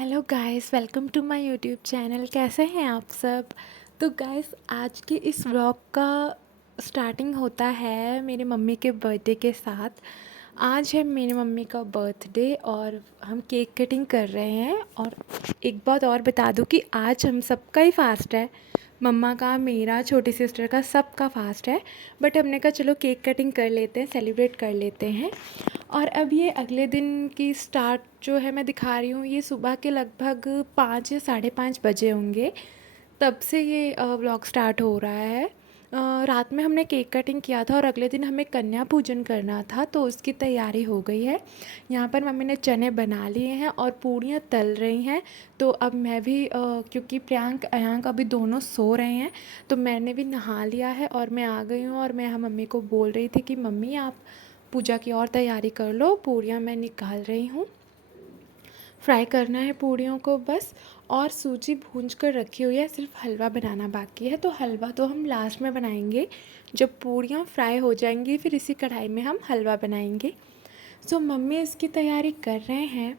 Hello guys, welcome to my YouTube channel. कैसे हैं आप सब। तो गाइस, आज के इस व्लॉग का स्टार्टिंग होता है मेरी मम्मी के बर्थडे के साथ। आज है मेरी मम्मी का बर्थडे और हम केक कटिंग कर रहे हैं। और एक बात और बता दूं कि आज हम सबका ही फास्ट है। मम्मा का, मेरा, छोटी सिस्टर का, सबका फास्ट है। बट हमने कहा चलो केक कटिंग कर लेते हैं, सेलिब्रेट कर लेते हैं। और अब ये अगले दिन की स्टार्ट जो है मैं दिखा रही हूँ, ये सुबह के लगभग 5 या 5:30 बजे होंगे। तब से ये व्लॉग स्टार्ट हो रहा है। रात में हमने केक कटिंग किया था और अगले दिन हमें कन्या पूजन करना था, तो उसकी तैयारी हो गई है। यहाँ पर मम्मी ने चने बना लिए हैं और पूड़ियाँ तल रही हैं। तो अब मैं भी क्योंकि प्रियांक अयांक अभी दोनों सो रहे हैं, तो मैंने भी नहा लिया है और मैं आ गई हूँ। और मैं मम्मी को बोल रही थी कि मम्मी आप पूजा की और तैयारी कर लो, पूड़ियाँ मैं निकाल रही हूँ। फ्राई करना है पूड़ियों को बस। और सूजी भूंज कर रखी हुई है, सिर्फ हलवा बनाना बाकी है। तो हलवा तो हम लास्ट में बनाएंगे, जब पूड़ियाँ फ्राई हो जाएंगी फिर इसी कढ़ाई में हम हलवा बनाएंगे। सो मम्मी इसकी तैयारी कर रहे हैं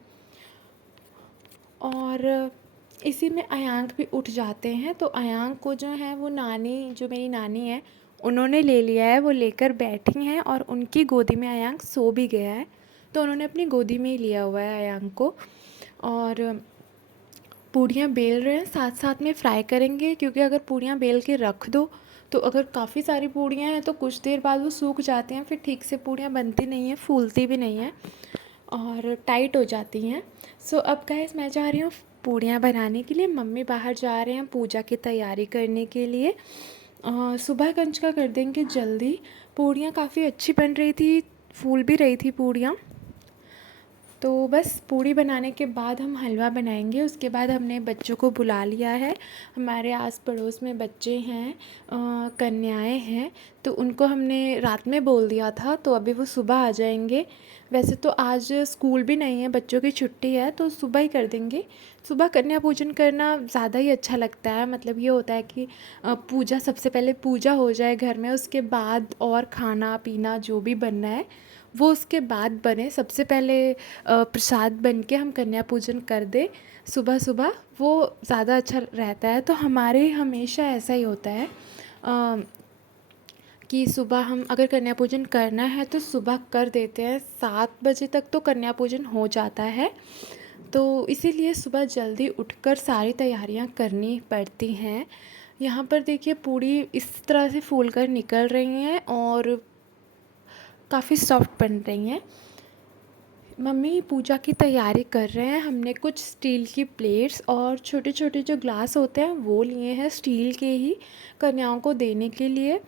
और इसी में अयांक भी उठ जाते हैं। तो अयांक को जो है वो नानी, जो मेरी नानी है, उन्होंने ले लिया है, वो लेकर बैठी हैं और उनकी गोदी में अयांक सो भी गया है। तो उन्होंने अपनी गोदी में ही लिया हुआ है अयांक को। और पूड़ियाँ बेल रहे हैं, साथ साथ में फ्राई करेंगे, क्योंकि अगर पूड़ियाँ बेल के रख दो तो अगर काफ़ी सारी पूड़ियाँ हैं तो कुछ देर बाद वो सूख जाती हैं, फिर ठीक से पूड़ियाँ बनती नहीं हैं, फूलती भी नहीं हैं और टाइट हो जाती हैं। सो अब गाइस, मैं जा रही हूँ पूड़ियाँ बनाने के लिए। मम्मी बाहर जा रहे हैं पूजा की तैयारी करने के लिए। सुबह कंच का कर देंगे जल्दी। पूड़ियाँ काफ़ी अच्छी बन रही थी, फूल भी रही थी पूड़ियाँ। तो बस पूड़ी बनाने के बाद हम हलवा बनाएंगे। उसके बाद हमने बच्चों को बुला लिया है। हमारे आस पड़ोस में बच्चे हैं, कन्याएं हैं, तो उनको हमने रात में बोल दिया था, तो अभी वो सुबह आ जाएंगे। वैसे तो आज स्कूल भी नहीं है, बच्चों की छुट्टी है, तो सुबह ही कर देंगे। सुबह कन्या पूजन करना ज़्यादा ही अच्छा लगता है। मतलब ये होता है कि पूजा, सबसे पहले पूजा हो जाए घर में, उसके बाद और खाना पीना जो भी बनना है वो उसके बाद बने। सबसे पहले प्रसाद बन के हम कन्या पूजन कर दें सुबह सुबह, वो ज़्यादा अच्छा रहता है। तो हमारे हमेशा ऐसा ही होता है कि सुबह हम अगर कन्या पूजन करना है तो सुबह कर देते हैं। 7 बजे तक तो कन्या पूजन हो जाता है, तो इसीलिए सुबह जल्दी उठकर सारी तैयारियां करनी पड़ती हैं। यहाँ पर देखिए पूड़ी इस तरह से फूल कर निकल रही हैं और काफ़ी सॉफ्ट बन रही हैं। मम्मी पूजा की तैयारी कर रहे हैं। हमने कुछ स्टील की प्लेट्स और छोटे छोटे जो ग्लास होते हैं वो लिए हैं, स्टील के ही, कन्याओं को देने के लिए।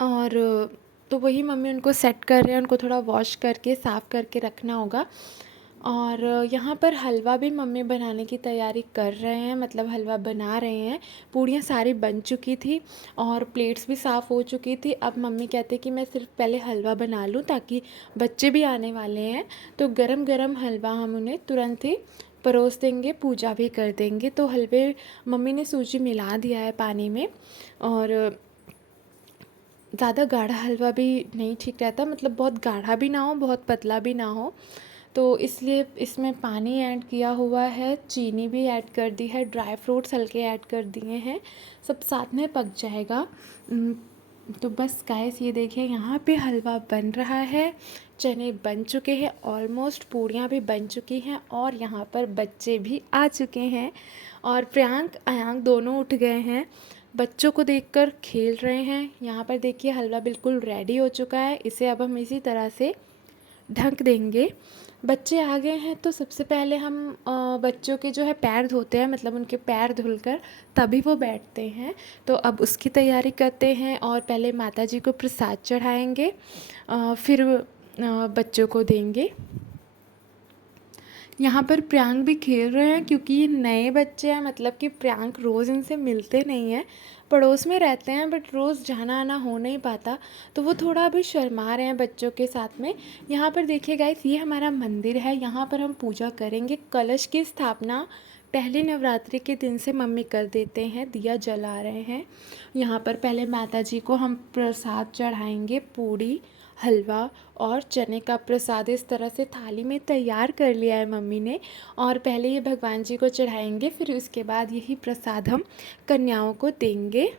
और तो वही मम्मी उनको सेट कर रहे हैं, उनको थोड़ा वॉश करके साफ़ करके रखना होगा। और यहाँ पर हलवा भी मम्मी बनाने की तैयारी कर रहे हैं, मतलब हलवा बना रहे हैं। पूड़ियाँ सारी बन चुकी थी और प्लेट्स भी साफ़ हो चुकी थी। अब मम्मी कहते कि मैं सिर्फ पहले हलवा बना लूँ, ताकि बच्चे भी आने वाले हैं, तो गरम गरम हलवा हम उन्हें तुरंत ही परोस देंगे, पूजा भी कर देंगे। तो हलवे मम्मी ने सूजी मिला दिया है पानी में। और ज़्यादा गाढ़ा हलवा भी नहीं ठीक रहता, मतलब बहुत गाढ़ा भी ना हो, बहुत पतला भी ना हो। तो इसलिए इसमें पानी ऐड किया हुआ है, चीनी भी ऐड कर दी है, ड्राई फ्रूट्स हल्के ऐड कर दिए हैं, सब साथ में पक जाएगा। तो बस गाइस, ये देखिए यहाँ पे हलवा बन रहा है, चने बन चुके हैं ऑलमोस्ट, पूड़ियाँ भी बन चुकी हैं और यहाँ पर बच्चे भी आ चुके हैं। और प्रियांक अयांक दोनों उठ गए हैं, बच्चों को देखकर खेल रहे हैं। यहाँ पर देखिए हलवा बिल्कुल रेडी हो चुका है, इसे अब हम इसी तरह से ढक देंगे। बच्चे आ गए हैं तो सबसे पहले हम बच्चों के जो है पैर धोते हैं, मतलब उनके पैर धुलकर तभी वो बैठते हैं। तो अब उसकी तैयारी करते हैं और पहले माता जी को प्रसाद चढ़ाएंगे, फिर बच्चों को देंगे। यहाँ पर प्रियांक भी खेल रहे हैं, क्योंकि ये नए बच्चे हैं, मतलब कि प्रियांक रोज़ इनसे मिलते नहीं हैं, पड़ोस में रहते हैं बट रोज़ जाना आना हो नहीं पाता, तो वो थोड़ा अभी शर्मा रहे हैं बच्चों के साथ में। यहाँ पर देखिए गाइस, ये हमारा मंदिर है, यहाँ पर हम पूजा करेंगे। कलश की स्थापना पहले नवरात्रि के दिन से मम्मी कर देते हैं, दिया जला रहे हैं। यहाँ पर पहले माता जी को हम प्रसाद चढ़ाएंगे, पूड़ी हलवा और चने का प्रसाद इस तरह से थाली में तैयार कर लिया है मम्मी ने। और पहले ये भगवान जी को चढ़ाएंगे, फिर उसके बाद यही प्रसाद हम कन्याओं को देंगे।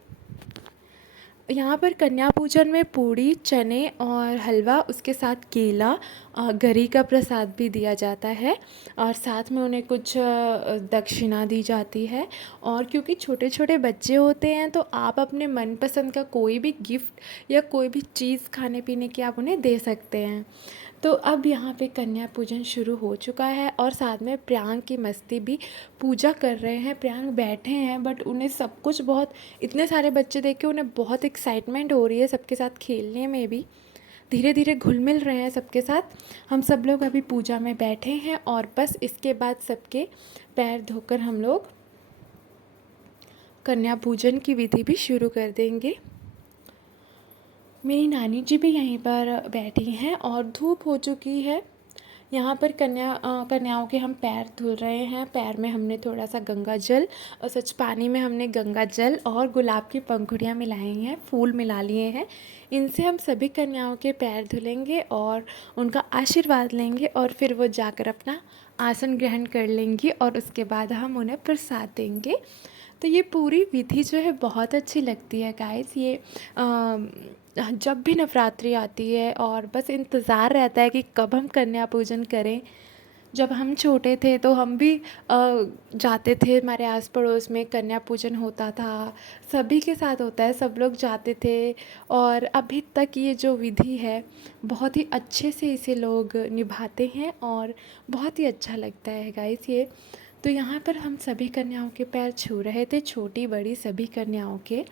यहाँ पर कन्या पूजन में पूड़ी, चने और हलवा, उसके साथ केला, गरी का प्रसाद भी दिया जाता है और साथ में उन्हें कुछ दक्षिणा दी जाती है। और क्योंकि छोटे छोटे बच्चे होते हैं तो आप अपने मनपसंद का कोई भी गिफ्ट या कोई भी चीज़ खाने पीने की आप उन्हें दे सकते हैं। तो अब यहाँ पे कन्या पूजन शुरू हो चुका है और साथ में प्रियांक की मस्ती भी पूजा कर रहे हैं। प्रियांक बैठे हैं बट उन्हें सब कुछ बहुत, इतने सारे बच्चे देख के उन्हें बहुत एक्साइटमेंट हो रही है सबके साथ खेलने में भी। धीरे धीरे घुल मिल रहे हैं सबके साथ। हम सब लोग अभी पूजा में बैठे हैं और बस इसके बाद सबके पैर धोकर हम लोग कन्या पूजन की विधि भी शुरू कर देंगे। मेरी नानी जी भी यहीं पर बैठी हैं और धूप हो चुकी है। यहाँ पर कन्याओं के हम पैर धुल रहे हैं। पैर में हमने थोड़ा सा गंगा जल और सच पानी में हमने गंगा जल और गुलाब की पंखुड़ियाँ मिलाई हैं, फूल मिला लिए हैं। इनसे हम सभी कन्याओं के पैर धुलेंगे और उनका आशीर्वाद लेंगे और फिर वो जाकर अपना आसन ग्रहण कर लेंगी और उसके बाद हम उन्हें प्रसाद देंगे। तो ये पूरी विधि जो है बहुत अच्छी लगती है गाइस। ये जब भी नवरात्रि आती है और बस इंतज़ार रहता है कि कब हम कन्या पूजन करें। जब हम छोटे थे तो हम भी जाते थे, हमारे आस पड़ोस में कन्या पूजन होता था, सभी के साथ होता है, सब लोग जाते थे। और अभी तक ये जो विधि है बहुत ही अच्छे से इसे लोग निभाते हैं और बहुत ही अच्छा लगता है गाइस ये। तो यहाँ पर हम सभी कन्याओं के पैर छू रहे थे, छोटी बड़ी सभी कन्याओं के।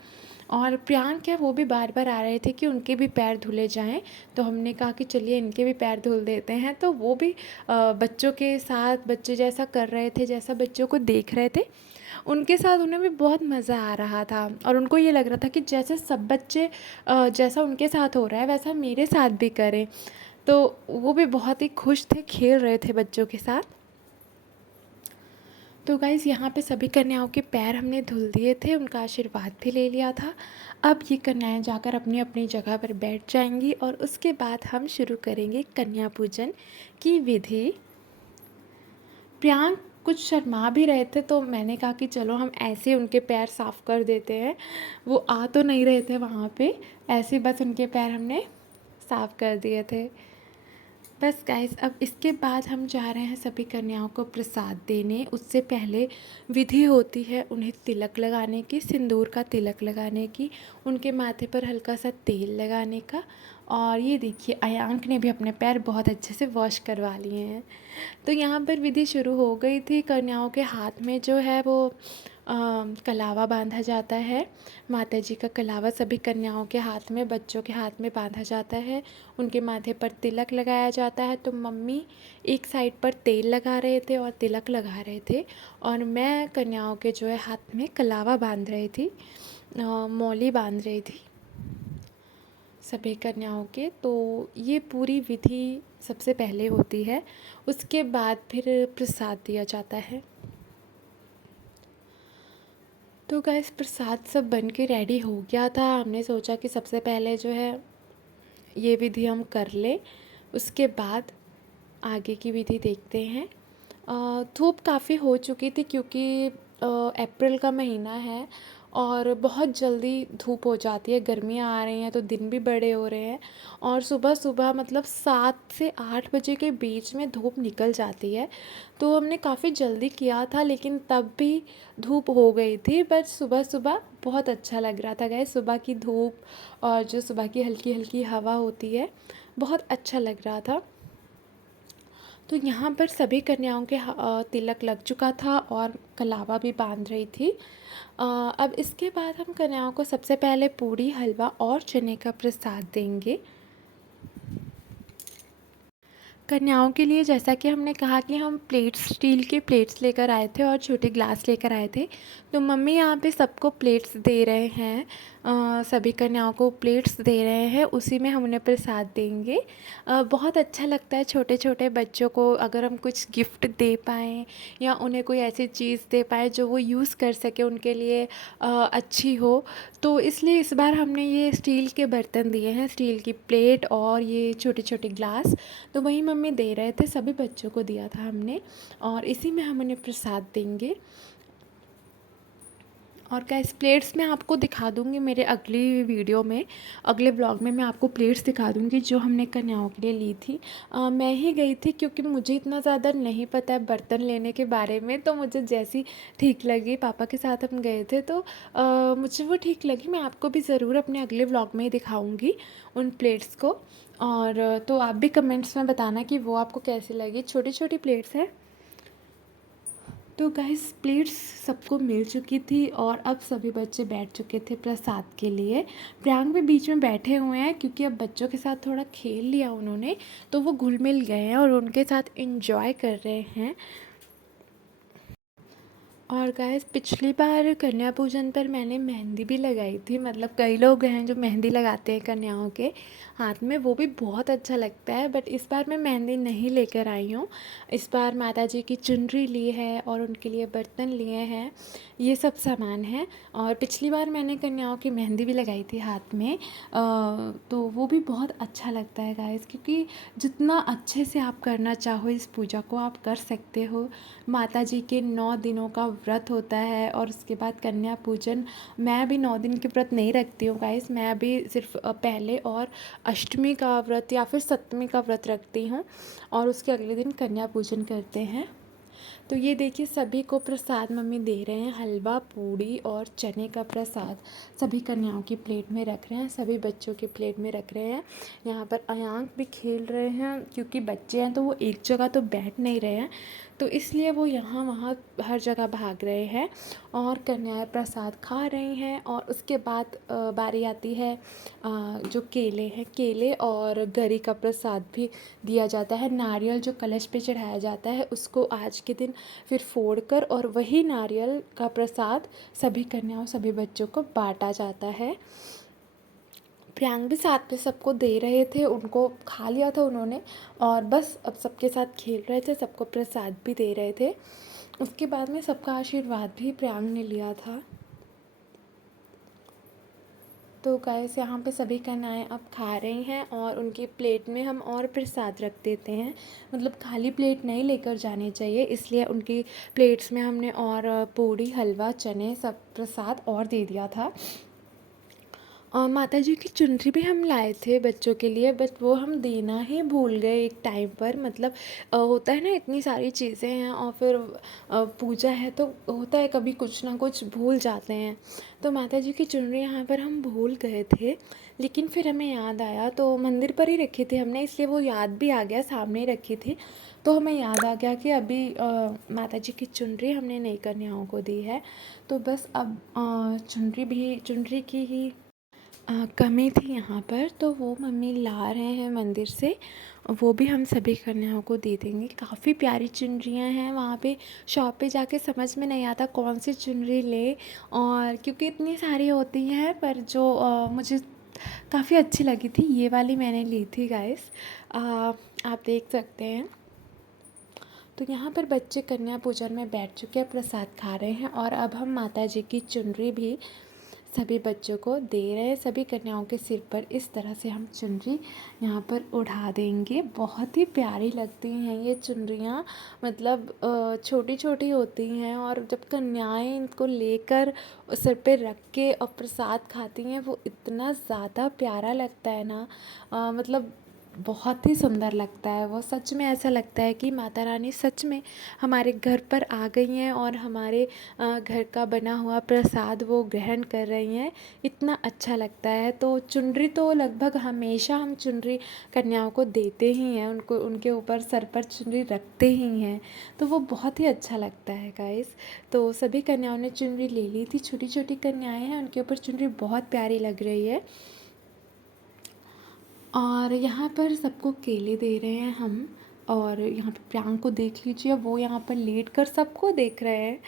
और प्रियांक है वो भी बार बार आ रहे थे कि उनके भी पैर धुले जाएं। तो हमने कहा कि चलिए इनके भी पैर धुल देते हैं। तो वो भी बच्चों के साथ, बच्चे जैसा कर रहे थे, जैसा बच्चों को देख रहे थे उनके साथ उन्हें भी बहुत मज़ा आ रहा था। और उनको ये लग रहा था कि जैसे सब बच्चे जैसा उनके साथ हो रहा है वैसा मेरे साथ भी करें। तो वो भी बहुत ही खुश थे, खेल रहे थे बच्चों के साथ। तो गाइज़ यहाँ पे सभी कन्याओं के पैर हमने धुल दिए थे, उनका आशीर्वाद भी ले लिया था। अब ये कन्याएं जाकर अपनी अपनी जगह पर बैठ जाएंगी और उसके बाद हम शुरू करेंगे कन्या पूजन की विधि। प्रियांक कुछ शर्मा भी रहे थे तो मैंने कहा कि चलो हम ऐसे उनके पैर साफ़ कर देते हैं। वो आ तो नहीं रहे थे वहाँ पे, ऐसे बस उनके पैर हमने साफ़ कर दिए थे। बस गाइस अब इसके बाद हम जा रहे हैं सभी कन्याओं को प्रसाद देने। उससे पहले विधि होती है उन्हें तिलक लगाने की, सिंदूर का तिलक लगाने की, उनके माथे पर हल्का सा तेल लगाने का। और ये देखिए अयांक ने भी अपने पैर बहुत अच्छे से वॉश करवा लिए हैं। तो यहाँ पर विधि शुरू हो गई थी। कन्याओं के हाथ में जो है वो कलावा बांधा जाता है। माता जी का कलावा सभी कन्याओं के हाथ में, बच्चों के हाथ में बांधा जाता है। उनके माथे पर तिलक लगाया जाता है। तो मम्मी एक साइड पर तेल लगा रहे थे और तिलक लगा रहे थे और मैं कन्याओं के जो है हाथ में कलावा बांध रही थी, मौली बांध रही थी सभी कन्याओं के। तो ये पूरी विधि सबसे पहले होती है, उसके बाद फिर प्रसाद दिया जाता है। तो गैस प्रसाद सब बन के रेडी हो गया था। हमने सोचा कि सबसे पहले जो है ये विधि हम कर लें, उसके बाद आगे की विधि देखते हैं। धूप काफ़ी हो चुकी थी क्योंकि अप्रैल का महीना है और बहुत जल्दी धूप हो जाती है, गर्मियाँ आ रही हैं तो दिन भी बड़े हो रहे हैं। और सुबह सुबह मतलब 7 से 8 बजे के बीच में धूप निकल जाती है। तो हमने काफ़ी जल्दी किया था लेकिन तब भी धूप हो गई थी। बट सुबह सुबह बहुत अच्छा लग रहा था गाइस, सुबह की धूप और जो सुबह की हल्की हल्की हवा होती है, बहुत अच्छा लग रहा था। तो यहाँ पर सभी कन्याओं के तिलक लग चुका था और कलावा भी बांध रही थी। अब इसके बाद हम कन्याओं को सबसे पहले पूड़ी, हलवा और चने का प्रसाद देंगे। कन्याओं के लिए जैसा कि हमने कहा कि हम प्लेट्स, स्टील के प्लेट्स लेकर आए थे और छोटे ग्लास लेकर आए थे। तो मम्मी यहाँ पे सबको प्लेट्स दे रहे हैं, सभी कन्याओं को प्लेट्स दे रहे हैं, उसी में हम उन्हें प्रसाद देंगे। बहुत अच्छा लगता है छोटे छोटे बच्चों को अगर हम कुछ गिफ्ट दे पाएँ या उन्हें कोई ऐसी चीज़ दे पाएँ जो वो यूज़ कर सके, उनके लिए अच्छी हो। तो इसलिए इस बार हमने ये स्टील के बर्तन दिए हैं, स्टील की प्लेट और ये छोटे छोटे ग्लास। तो वही मम्मी दे रहे थे, सभी बच्चों को दिया था हमने और इसी में हम उन्हें प्रसाद देंगे। और गाइस प्लेट्स मैं आपको दिखा दूँगी मेरे अगली वीडियो में, अगले ब्लॉग में मैं आपको प्लेट्स दिखा दूँगी जो हमने कन्याओं के लिए ली थी। मैं ही गई थी क्योंकि मुझे इतना ज़्यादा नहीं पता है बर्तन लेने के बारे में, तो मुझे जैसी ठीक लगी, पापा के साथ हम गए थे तो मुझे वो ठीक लगी। मैं आपको भी ज़रूर अपने अगले ब्लॉग में ही दिखाऊँगी उन प्लेट्स को। और तो आप भी कमेंट्स में बताना कि वो आपको कैसी लगी। छोटी छोटी प्लेट्स हैं। तो गाइस प्लेट्स सबको मिल चुकी थी और अब सभी बच्चे बैठ चुके थे प्रसाद के लिए। प्रियांक भी बीच में बैठे हुए हैं क्योंकि अब बच्चों के साथ थोड़ा खेल लिया उन्होंने, तो वो घुल मिल गए हैं और उनके साथ एंजॉय कर रहे हैं। और गाइस पिछली बार कन्या पूजन पर मैंने मेहंदी भी लगाई थी, मतलब कई लोग हैं जो मेहंदी लगाते हैं कन्याओं के हाथ में, वो भी बहुत अच्छा लगता है। बट इस बार मैं मेहंदी नहीं लेकर आई हूँ। इस बार माता जी की चुनरी ली है और उनके लिए बर्तन लिए हैं, ये सब सामान है। और पिछली बार मैंने कन्याओं की मेहंदी भी लगाई थी हाथ में, तो वो भी बहुत अच्छा लगता है गाइस, क्योंकि जितना अच्छे से आप करना चाहो इस पूजा को आप कर सकते हो। माता जी के 9 दिनों का व्रत होता है और उसके बाद कन्या पूजन। मैं भी 9 दिन के व्रत नहीं रखती हूँ गाइस, मैं भी सिर्फ पहले और अष्टमी का व्रत या फिर सप्तमी का व्रत रखती हूँ और उसके अगले दिन कन्या पूजन करते हैं। तो ये देखिए सभी को प्रसाद मम्मी दे रहे हैं, हलवा, पूड़ी और चने का प्रसाद सभी कन्याओं की प्लेट में रख रहे हैं, सभी बच्चों की प्लेट में रख रहे हैं। यहाँ पर अयांक भी खेल रहे हैं, क्योंकि बच्चे हैं तो वो एक जगह तो बैठ नहीं रहे हैं, तो इसलिए वो यहाँ वहाँ हर जगह भाग रहे हैं। और कन्याएं प्रसाद खा रही हैं और उसके बाद बारी आती है जो केले हैं, केले और गरी का प्रसाद भी दिया जाता है। नारियल जो कलश पे चढ़ाया जाता है उसको आज के दिन फिर फोड़कर और वही नारियल का प्रसाद सभी कन्याओं, सभी बच्चों को बांटा जाता है। प्रियांक भी साथ में सबको दे रहे थे, उनको खा लिया था उन्होंने और बस अब सबके साथ खेल रहे थे, सबको प्रसाद भी दे रहे थे। उसके बाद में सबका आशीर्वाद भी प्रियांक ने लिया था। तो गाइस यहाँ पे सभी कन्याएं अब खा रही हैं और उनकी प्लेट में हम और प्रसाद रख देते हैं, मतलब खाली प्लेट नहीं लेकर जानी चाहिए, इसलिए उनकी प्लेट्स में हमने और पूड़ी, हलवा, चने सब प्रसाद और दे दिया था। और माता जी की चुनरी भी हम लाए थे बच्चों के लिए, बट वो हम देना ही भूल गए एक टाइम पर। मतलब होता है ना, इतनी सारी चीज़ें हैं और फिर पूजा है तो होता है कभी कुछ ना कुछ भूल जाते हैं। तो माता जी की चुनरी यहाँ पर हम भूल गए थे, लेकिन फिर हमें याद आया तो मंदिर पर ही रखी थी हमने, इसलिए वो याद भी आ गया, सामने ही रखी थी तो हमें याद आ गया कि अभी माता जी की चुनरी हमने नई कन्याओं को दी है। तो बस अब चुनरी की ही कमी थी यहाँ पर, तो वो मम्मी ला रहे हैं मंदिर से, वो भी हम सभी कन्याओं को दे देंगे। काफ़ी प्यारी चुनरियाँ हैं वहाँ पे, शॉप पे जाके समझ में नहीं आता कौन सी चुनरी ले, और क्योंकि इतनी सारी होती हैं, पर जो मुझे काफ़ी अच्छी लगी थी ये वाली मैंने ली थी गाइस, आप देख सकते हैं। तो यहाँ पर बच्चे कन्या पूजन में बैठ चुके हैं, प्रसाद खा रहे हैं और अब हम माता जी की चुनरी भी सभी बच्चों को दे रहे हैं। सभी कन्याओं के सिर पर इस तरह से हम चुनरी यहाँ पर उड़ा देंगे। बहुत ही प्यारी लगती हैं ये चुनरियाँ, मतलब छोटी छोटी होती हैं और जब कन्याएं इनको लेकर सिर पे रख के और प्रसाद खाती हैं वो इतना ज़्यादा प्यारा लगता है ना, मतलब बहुत ही सुंदर लगता है वो। सच में ऐसा लगता है कि माता रानी सच में हमारे घर पर आ गई हैं और हमारे घर का बना हुआ प्रसाद वो ग्रहण कर रही हैं, इतना अच्छा लगता है। तो चुनरी तो लगभग हमेशा हम चुनरी कन्याओं को देते ही हैं, उनको उनके ऊपर सर पर चुनरी रखते ही हैं, तो वो बहुत ही अच्छा लगता है गाइस। तो सभी कन्याओं ने चुनरी ले ली थी, छोटी छोटी कन्याएं हैं उनके ऊपर चुनरी बहुत प्यारी लग रही है। और यहाँ पर सबको केले दे रहे हैं हम, और यहाँ पे प्रियांक को देख लीजिए, वो यहाँ पर लेट कर सबको देख रहे हैं।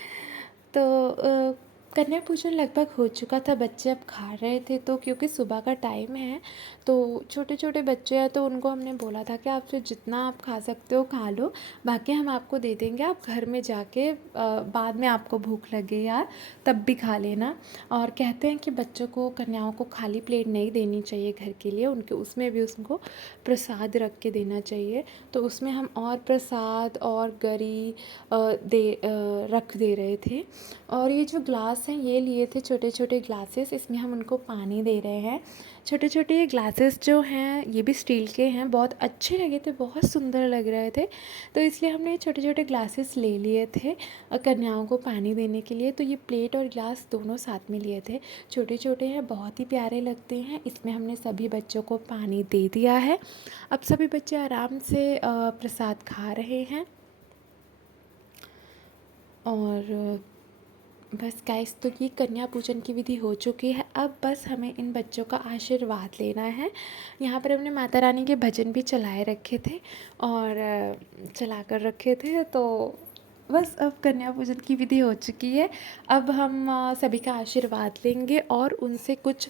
तो कन्या पूजन लगभग हो चुका था, बच्चे अब खा रहे थे। तो क्योंकि सुबह का टाइम है तो छोटे छोटे बच्चे हैं, तो उनको हमने बोला था कि आपसे जितना आप खा सकते हो खा लो, बाकी हम आपको दे देंगे, आप घर में जाके बाद में आपको भूख लगे यार तब भी खा लेना। और कहते हैं कि बच्चों को, कन्याओं को खाली प्लेट नहीं देनी चाहिए घर के लिए, उनके उसमें भी उसको प्रसाद रख के देना चाहिए। तो उसमें हम और प्रसाद और गरी रख दे रहे थे। और ये जो ग्लास हैं ये लिए थे छोटे छोटे ग्लासेस, इसमें हम उनको पानी दे रहे हैं। छोटे छोटे ये ग्लासेस जो हैं ये भी स्टील के हैं, बहुत अच्छे लगे थे, बहुत सुंदर लग रहे थे। तो इसलिए हमने ये छोटे छोटे ग्लासेस ले लिए थे कन्याओं को पानी देने के लिए। तो ये प्लेट और ग्लास दोनों साथ में लिए थे, छोटे छोटे हैं, बहुत ही प्यारे लगते हैं। इसमें हमने सभी बच्चों को पानी दे दिया है। अब सभी बच्चे आराम से प्रसाद खा रहे हैं। और बस गाइस, तो ये कन्या पूजन की विधि हो चुकी है। अब बस हमें इन बच्चों का आशीर्वाद लेना है। यहाँ पर हमने माता रानी के भजन भी चलाए रखे थे और चला कर रखे थे। तो बस अब कन्या पूजन की विधि हो चुकी है। अब हम सभी का आशीर्वाद लेंगे और उनसे कुछ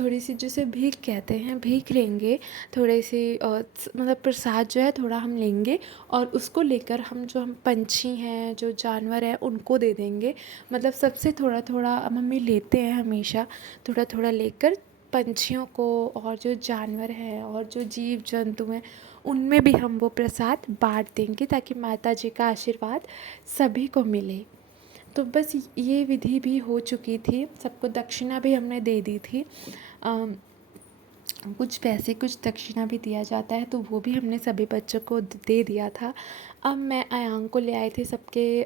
थोड़ी सी, जिसे भीख कहते हैं, भीख लेंगे। थोड़ी सी मतलब प्रसाद जो है थोड़ा हम लेंगे और उसको लेकर हम पंछी हैं, जो जानवर हैं, उनको दे देंगे। मतलब सबसे थोड़ा थोड़ा मम्मी लेते हैं हमेशा, थोड़ा थोड़ा लेकर पंछियों को और जो जानवर हैं और जो जीव जंतु हैं उनमें भी हम वो प्रसाद बांट देंगे, ताकि माता जी का आशीर्वाद सभी को मिले। तो बस ये विधि भी हो चुकी थी। सबको दक्षिणा भी हमने दे दी थी। कुछ पैसे, कुछ दक्षिणा भी दिया जाता है, तो वो भी हमने सभी बच्चों को दे दिया था। अब मैं अयांक को ले आई थी सबके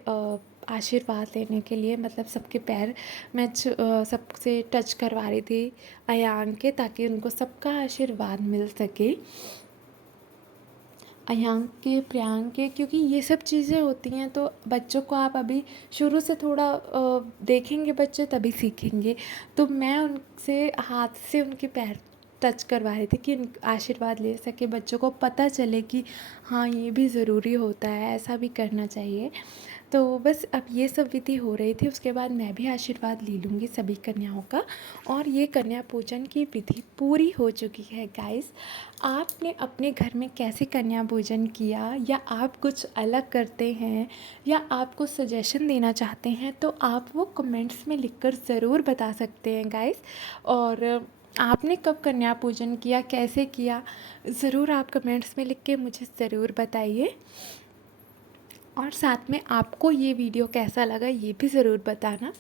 आशीर्वाद लेने के लिए, मतलब सबके पैर मैं सबसे टच करवा रही थी अयांक के, ताकि उनको सबका आशीर्वाद मिल सके। अयांक के, प्रियांक के, क्योंकि ये सब चीज़ें होती हैं तो बच्चों को आप अभी शुरू से थोड़ा देखेंगे बच्चे तभी सीखेंगे। तो मैं उनसे हाथ से उनके पैर टच करवा रही थी कि आशीर्वाद ले सके, बच्चों को पता चले कि हाँ ये भी ज़रूरी होता है, ऐसा भी करना चाहिए। तो बस अब ये सब विधि हो रही थी, उसके बाद मैं भी आशीर्वाद ले लूँगी सभी कन्याओं का। और ये कन्या पूजन की विधि पूरी हो चुकी है गाइस। आपने अपने घर में कैसे कन्या पूजन किया, या आप कुछ अलग करते हैं, या आप कुछ सजेशन देना चाहते हैं, तो आप वो कमेंट्स में लिखकर ज़रूर बता सकते हैं गाइस। और आपने कब कन्या पूजन किया, कैसे किया, ज़रूर आप कमेंट्स में लिख के मुझे ज़रूर बताइए। और साथ में आपको ये वीडियो कैसा लगा ये भी ज़रूर बताना।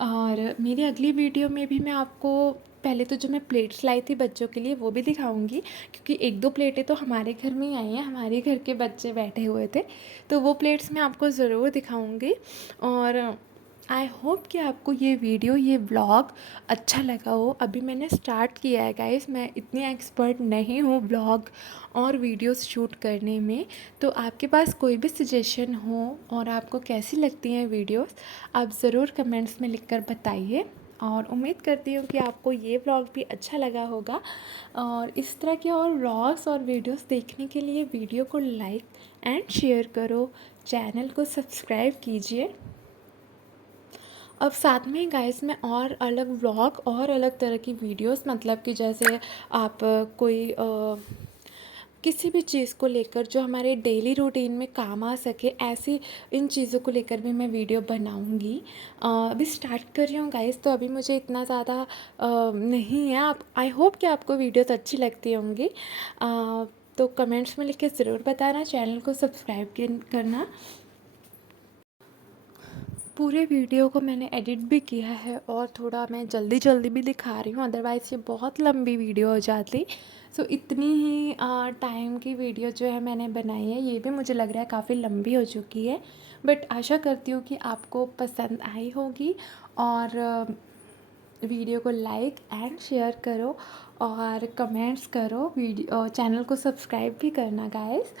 और मेरी अगली वीडियो में भी मैं आपको पहले तो जो मैं प्लेट्स लाई थी बच्चों के लिए वो भी दिखाऊंगी, क्योंकि एक दो प्लेटें तो हमारे घर में ही आई हैं, हमारे घर के बच्चे बैठे हुए थे, तो वो प्लेट्स मैं आपको ज़रूर दिखाऊंगी। और आई होप कि आपको ये वीडियो, ये व्लॉग अच्छा लगा हो। अभी मैंने स्टार्ट किया है गाइस, मैं इतनी एक्सपर्ट नहीं हूँ व्लॉग और वीडियोस शूट करने में। तो आपके पास कोई भी सजेशन हो और आपको कैसी लगती हैं वीडियोस, आप ज़रूर कमेंट्स में लिखकर बताइए। और उम्मीद करती हूँ कि आपको ये व्लॉग भी अच्छा लगा होगा। और इस तरह के और व्लॉग्स और वीडियोस देखने के लिए वीडियो को लाइक एंड शेयर करो, चैनल को सब्सक्राइब कीजिए। अब साथ में गाइस मैं और अलग व्लॉग और अलग तरह की वीडियोस, मतलब कि जैसे आप कोई किसी भी चीज़ को लेकर जो हमारे डेली रूटीन में काम आ सके, ऐसी इन चीज़ों को लेकर भी मैं वीडियो बनाऊंगी। अभी स्टार्ट कर रही हूँ गाइस, तो अभी मुझे इतना ज़्यादा नहीं है। आप, आई होप कि आपको वीडियोस अच्छी लगती होंगी। तो कमेंट्स में लिख के ज़रूर बताना, चैनल को सब्सक्राइब करना। पूरे वीडियो को मैंने एडिट भी किया है और थोड़ा मैं जल्दी जल्दी भी दिखा रही हूँ, अदरवाइज़ ये बहुत लंबी वीडियो हो जाती। सो इतनी ही टाइम की वीडियो जो है मैंने बनाई है, ये भी मुझे लग रहा है काफ़ी लंबी हो चुकी है, बट आशा करती हूँ कि आपको पसंद आई होगी। और वीडियो को लाइक एंड शेयर करो और कमेंट्स करो, वीडियो चैनल को सब्सक्राइब भी करना गाइस।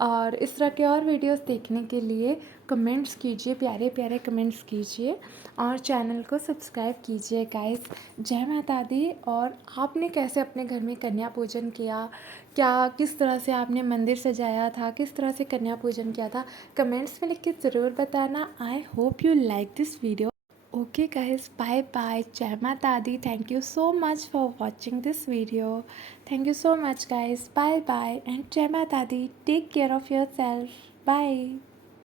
और इस तरह के और वीडियोस देखने के लिए कमेंट्स कीजिए, प्यारे प्यारे कमेंट्स कीजिए और चैनल को सब्सक्राइब कीजिए गाइस। जय माता दी। और आपने कैसे अपने घर में कन्या पूजन किया, क्या किस तरह से आपने मंदिर सजाया था, किस तरह से कन्या पूजन किया था, कमेंट्स में लिख के ज़रूर बताना। I hope you like this video. Okay guys, bye bye. Jai Mata Di. Thank you so much for watching this video. Thank you so much guys. Bye bye and Jai Mata Di. Take care of yourself. Bye.